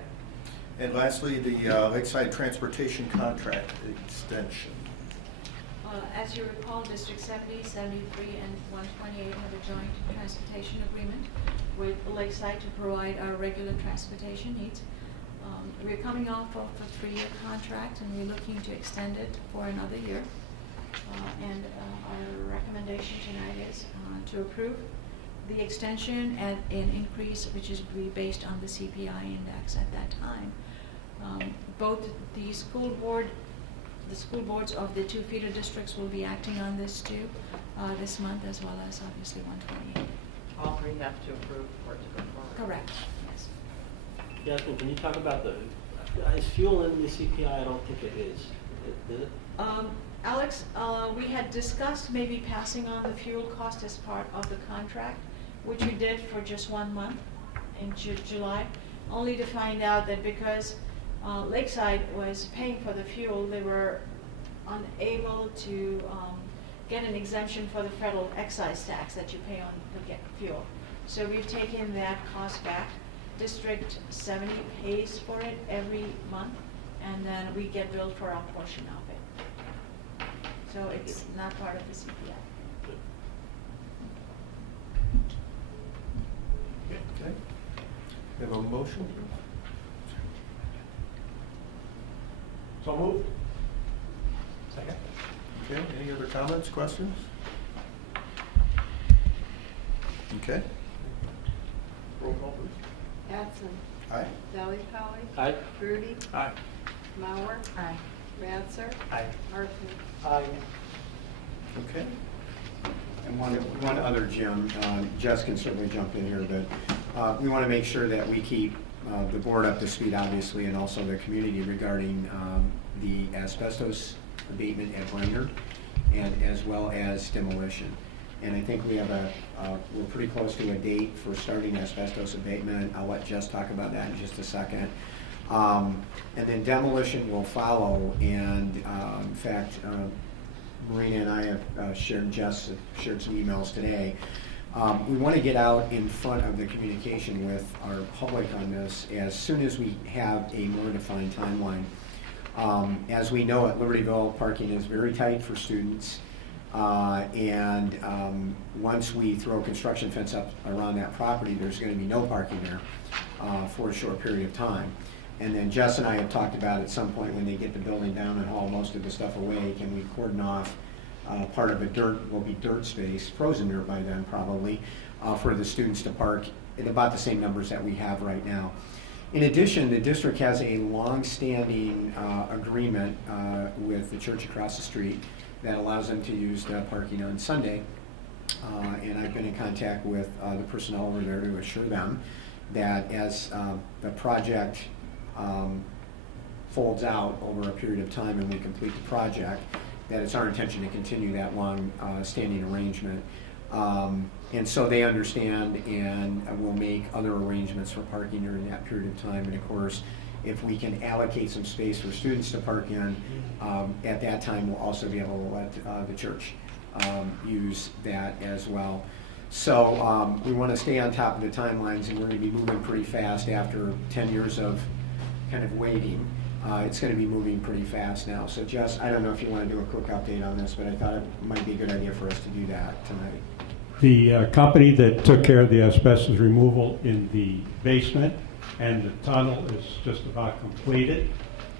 And lastly, the Lakeside Transportation Contract Extension. As you recall, District 70, 73, and 128 have a joint transportation agreement with Lakeside to provide our regular transportation needs. We're coming off of a 3-year contract, and we're looking to extend it for another year. And our recommendation tonight is to approve the extension at an increase which is based on the CPI index at that time. Both the school boards of the 2 feeder districts will be acting on this too this month, as well as obviously 128. All three have to approve for it to go forward. Correct, yes. Jasmine, can you talk about is fuel in the CPI? I don't think it is. Is it? Alex, we had discussed maybe passing on the fuel cost as part of the contract, which we did for just 1 month in July, only to find out that because Lakeside was paying for the fuel, they were unable to get an exemption for the federal excise tax that you pay on the fuel. So we've taken that cost back. District 70 pays for it every month, and then we get billed for our portion of it. So it's not part of the CPI. Okay. We have a motion? So moved. Second. Okay, any other comments, questions? Okay. Roll call, please. Batson. Aye. Delli Polly. Aye. Grudy. Aye. Mauer. Aye. Ratzer. Aye. Arthur. Aye. Okay. And one other, Jim, Jess can certainly jump in here, but we want to make sure that we keep the board up to speed, obviously, and also the community regarding the asbestos abatement at Brainerd, and as well as demolition. And I think we have we're pretty close to a date for starting asbestos abatement. I'll let Jess talk about that in just a second. And then demolition will follow, and in fact, Marina and I have shared some emails today. We want to get out in front of the communication with our public on this as soon as we have a more defined timeline. As we know, at Libertyville, parking is very tight for students. And once we throw a construction fence up around that property, there's going to be no parking there for a short period of time. And then Jess and I have talked about at some point when they get the building down and haul most of the stuff away, can we cordon off part of will be dirt space, frozen dirt by then probably, for the students to park in about the same numbers that we have right now. In addition, the district has a long-standing agreement with the church across the street that allows them to use the parking on Sunday. And I've been in contact with the personnel over there to assure them that as the project folds out over a period of time and we complete the project, that it's our intention to continue that long standing arrangement. And so they understand, and we'll make other arrangements for parking during that period of time. And of course, if we can allocate some space for students to park in, at that time we'll also be able to let the church use that as well. So we want to stay on top of the timelines, and we're going to be moving pretty fast after 10 years of kind of waiting. It's going to be moving pretty fast now. So Jess, I don't know if you want to do a quick update on this, but I thought it might be a good idea for us to do that tonight. The company that took care of the asbestos removal in the basement and the tunnel is just about completed.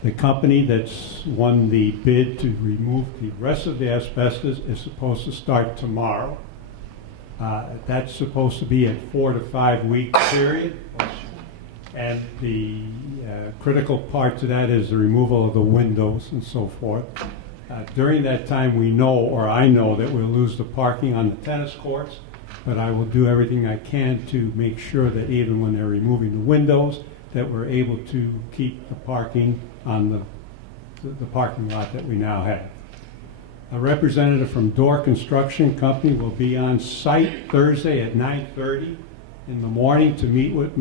The company that's won the bid to remove the rest of the asbestos is supposed to start tomorrow. That's supposed to be a 4 to 5 week period. And the critical part to that is the removal of the windows and so forth. During that time we know, or I know, that we'll lose the parking on the tennis courts, but I will do everything I can to make sure that even when they're removing the windows, that we're able to keep the parking on the parking lot that we now have. A representative from Door Construction Company will be on site Thursday at 9:30 in the morning to meet with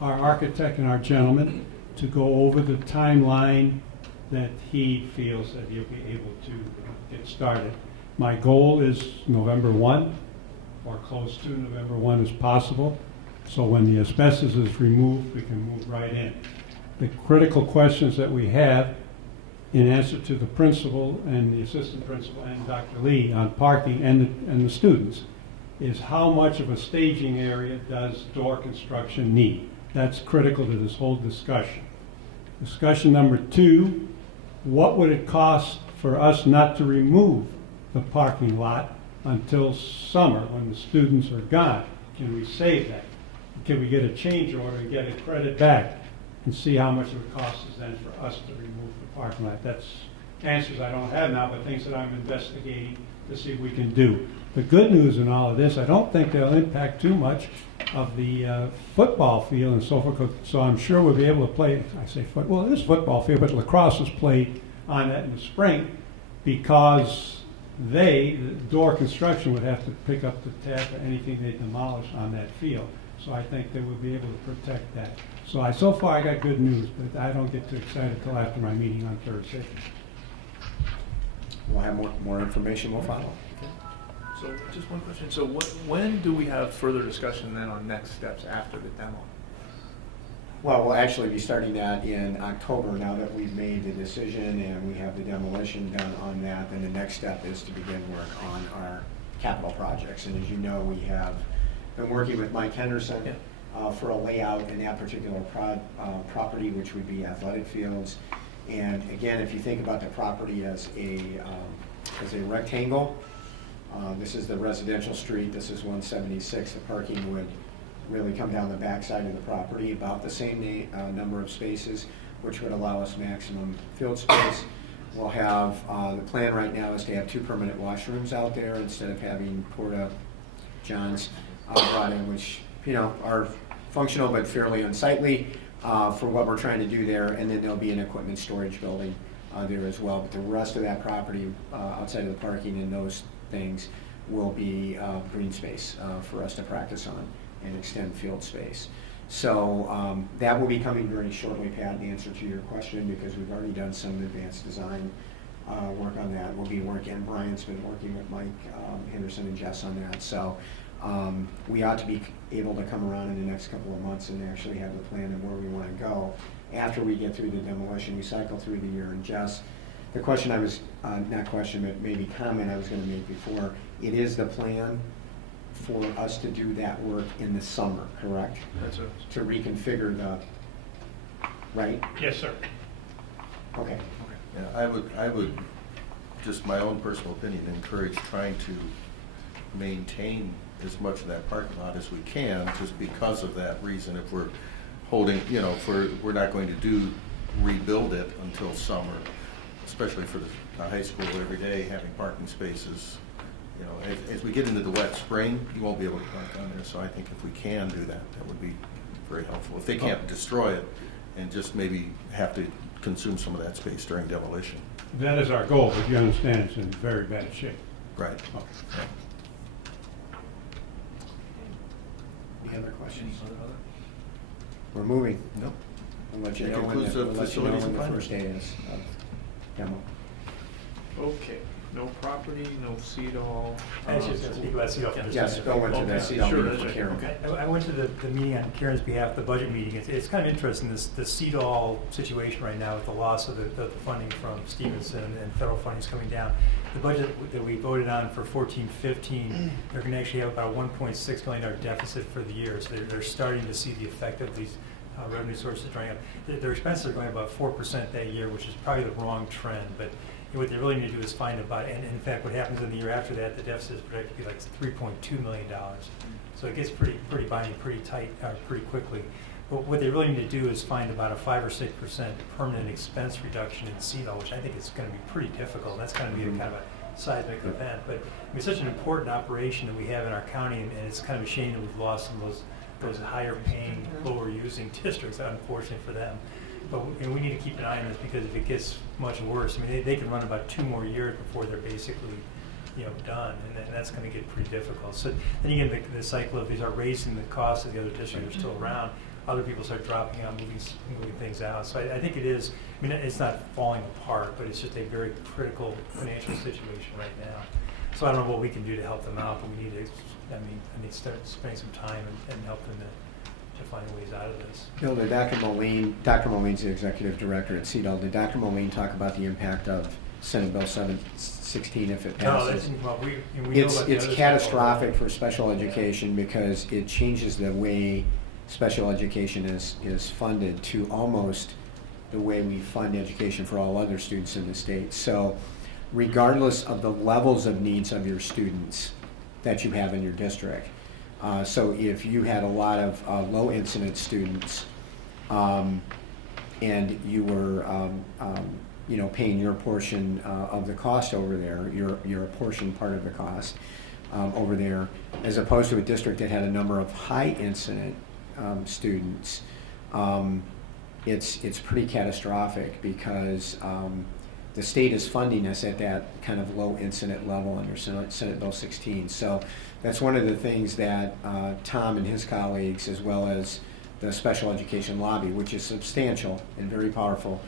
our architect and our gentleman to go over the timeline that he feels that he'll be able to get started. My goal is November 1, or close to November 1 as possible, so when the asbestos is removed, we can move right in. The critical questions that we have, in answer to the principal and the assistant principal and Dr. Lee on parking and the students, is how much of a staging area does Door Construction need? That's critical to this whole discussion. Discussion number 2, what would it cost for us not to remove the parking lot until summer when the students are gone? Can we save that? Can we get a change order and get a credit back and see how much it would cost us then for us to remove the parking lot? That's answers I don't have now, but things that I'm investigating to see if we can do. The good news in all of this, I don't think they'll impact too much of the football field and so forth, so I'm sure we'll be able to play, I say football, well, it is football field, but lacrosse is played on that in the spring because the Door Construction would have to pick up the tab for anything they demolish on that field. So I think they will be able to protect that. So so far I got good news, but I don't get too excited until after my meeting on Thursday. We'll have more information will follow. So just one question. So when do we have further discussion then on next steps after the demo? Well, we'll actually be starting that in October now that we've made the decision and we have the demolition done on that. Then the next step is to begin work on our capital projects. And as you know, we have been working with Mike Henderson for a layout in that particular property, which would be athletic fields. And again, if you think about the property as a rectangle, this is the residential street, this is 176. The parking would really come down the backside of the property, about the same number of spaces, which would allow us maximum field space. We'll have, the plan right now is to have 2 permanent washrooms out there instead of having porta johns brought in, which are functional but fairly unsightly for what we're trying to do there. And then there'll be an equipment storage building there as well. But the rest of that property outside of the parking and those things will be green space for us to practice on and extend field space. So that will be coming very shortly, Pat, in answer to your question, because we've already done some advanced design work on that. We'll be working, Brian's been working with Mike Henderson and Jess on that. So we ought to be able to come around in the next couple of months and actually have the plan of where we want to go after we get through the demolition. We cycle through the year. And Jess, the question I was, not question, but maybe comment I was going to make before, it is the plan for us to do that work in the summer, correct? That's it. To reconfigure the, right? Yes, sir. Okay. Yeah, I would, just my own personal opinion, encourage trying to maintain as much of that parking lot as we can, just because of that reason. If we're holding, if we're not going to rebuild it until summer, especially for the high school every day, having parking spaces. As we get into the wet spring, you won't be able to park on there. So I think if we can do that, that would be very helpful. If they can't destroy it and just maybe have to consume some of that space during demolition. That is our goal, but you understand it's in very bad shape. Right. Okay. Any other questions? We're moving. No. I'll let you That know when concludes the, the we'll let you know facilities when and the finance. first day is of demo. Okay, no property, no SEDOL. I was just going to speak about SEDOL for just a Yes, minute. go into that SEDOL Sure, meeting that's for right. Karen. Okay. I went to the meeting on Karen's behalf, the budget meeting. It's kind of interesting, the CEDOL situation right now with the loss of the funding from Stevenson and federal funding is coming down. The budget that we voted on for 14-15, they're going to actually have about a $1.6 million deficit for the year. So they're starting to see the effect of these revenue sources drying up. Their expenses are going about 4% that year, which is probably the wrong trend. But what they really need to do is find about, and in fact, what happens in the year after that, the deficit is projected to be like $3.2 million. So it gets pretty binding, pretty tight, pretty quickly. But what they really need to do is find about a 5 or 6% permanent expense reduction in SEDOL, which I think is going to be pretty difficult. That's going to be a kind of a seismic event. But I mean, it's such an important operation that we have in our county, and it's kind of a shame that we've lost some of those higher paying, lower using districts, unfortunately for them. But we need to keep an eye on this, because if it gets much worse, I mean, they can run about 2 more years before they're basically, done, and that's going to get pretty difficult. So then you get the cycle of these are raising the cost of the other districts are still around. Other people start dropping out, moving things out. So I think it is. I mean, it's not falling apart, but it's just a very critical financial situation right now. So I don't know what we can do to help them out, but we need to. I need to start spending some time and help them to find ways out of this. Bill, did Dr. Moline's the executive director at SEDOL. Did Dr. Moline talk about the impact of Senate Bill 716 if it passes? No, well, we know about the It's other catastrophic for special education, because it changes the way special education is funded to almost the way we fund education for all other students in the state. So regardless of the levels of needs of your students that you have in your district, so if you had a lot of low incident students and you were paying your portion of the cost over there, your portion part of the cost over there, as opposed to a district that had a number of high incident students, it's pretty catastrophic, because the state is funding us at that kind of low incident level under Senate Bill 16. So that's one of the things that Tom and his colleagues, as well as the special education lobby, which is substantial and very powerful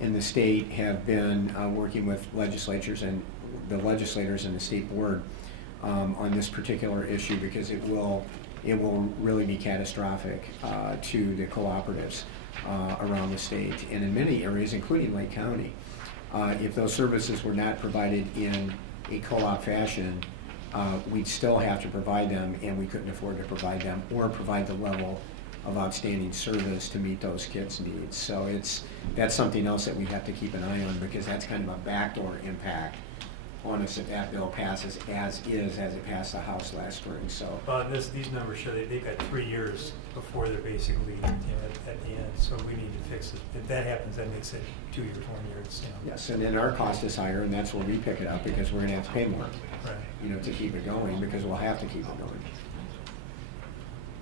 in the state, have been working with legislators and the state board on this particular issue, because it will really be catastrophic to the cooperatives around the state, and in many areas, including Lake County. If those services were not provided in a co-op fashion, we'd still have to provide them, and we couldn't afford to provide them or provide the level of outstanding service to meet those kids' needs. So that's something else that we have to keep an eye on, because that's kind of a backdoor impact on us if that bill passes as it passed the House last spring. So these numbers show they've got 3 years before they're basically at the end. So we need to fix it. If that happens, that makes it 2 years, 1 year. Yes, and then our cost is higher, and that's where we pick it up, because we're going to have to pay more, right, to keep it going, because we'll have to keep it going.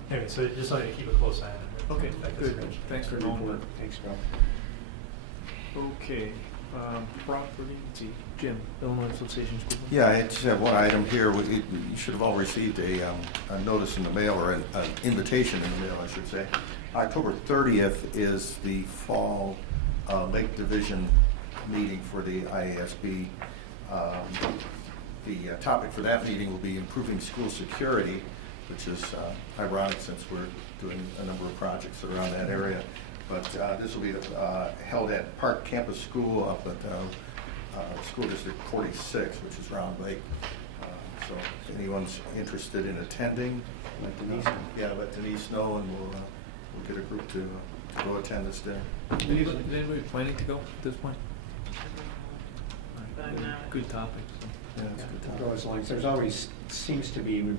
Anyway, so just like to keep a close eye on it. Okay, good. Thanks for knowing that. Thanks, Bill. Okay, property, let's see, Jim, Illinois Association School Board. Yeah, I just have one item here. You should have all received a notice in the mail, or an invitation in the mail, I should say. October 30th is the fall Lake Division meeting for the IASB. The topic for that meeting will be improving school security, which is ironic since we're doing a number of projects around that area. But this will be held at Park Campus School up at School District 46, which is Round Lake. So if anyone's interested in attending, let Denise know, and we'll get a group to go attend us there. Is anybody planning to go at this point? Good topic. So. Yeah, it's a good topic. Go as long as we've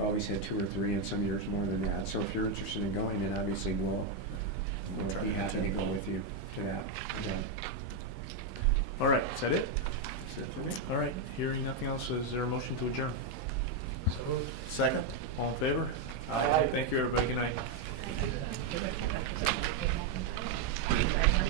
always had 2 or 3, and some years more than that. So if you're interested in going, then obviously we'll be happy to go with you to that. Yeah. All right, is that it? That's it for me. All right, hearing nothing else, is there a motion to adjourn? Second. All in favor? Aye. Thank you, everybody. Good night.